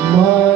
My